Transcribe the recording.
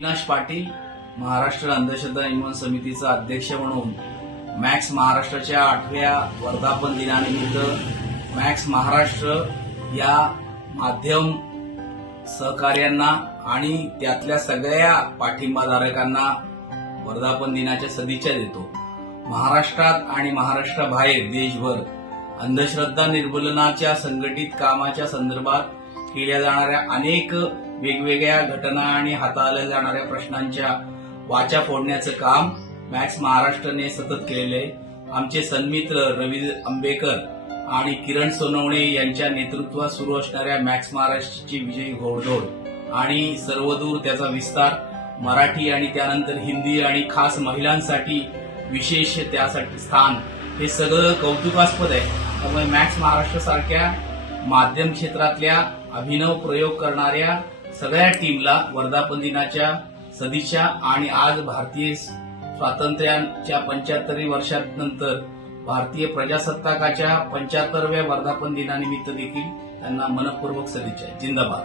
अविनाश पाटील महाराष्ट्र अंधश्रद्धा निर्मूलन समितीचा अध्यक्ष म्हणून मॅक्स महाराष्ट्राच्या आठव्या वर्धापन दिनानिमित्त मॅक्स महाराष्ट्र या माध्यम सहकार्यांना आणि त्यातल्या सगळ्या पाठिंबाधारकांना वर्धापन दिनाच्या सदिच्छा देतो. महाराष्ट्रात आणि महाराष्ट्राबाहेर देशभर अंधश्रद्धा निर्मूलनाच्या संघटित कामाच्या संदर्भात केल्या जाणाऱ्या अनेक वेगवेगळ्या घटना आणि हाताळल्या जाणाऱ्या प्रश्नांच्या वाचा फोडण्याचं काम मॅक्स महाराष्ट्राने सतत केलेले आहे. आमचे सन्मित्र रवी आंबेकर आणि किरण सोनवणे यांच्या नेतृत्वात सुरू असणाऱ्या मॅक्स महाराष्ट्राची विजयी घोडदौड आणि सर्वदूर त्याचा विस्तार मराठी आणि त्यानंतर हिंदी आणि खास महिलांसाठी विशेष त्यासाठी स्थान हे सगळं कौतुकास्पद आहे. त्यामुळे मॅक्स महाराष्ट्र सारख्या माध्यम क्षेत्रातल्या अभिनव प्रयोग करणाऱ्या सगळ्या टीमला वर्धापन दिनाच्या सदिच्छा आणि आज भारतीय स्वातंत्र्याच्या पंच्याहत्तरी वर्षानंतर भारतीय प्रजासत्ताकाच्या पंच्याहत्तरव्या वर्धापन दिनानिमित्त देखील त्यांना मनपूर्वक सदिच्छा. जिंदाबाद.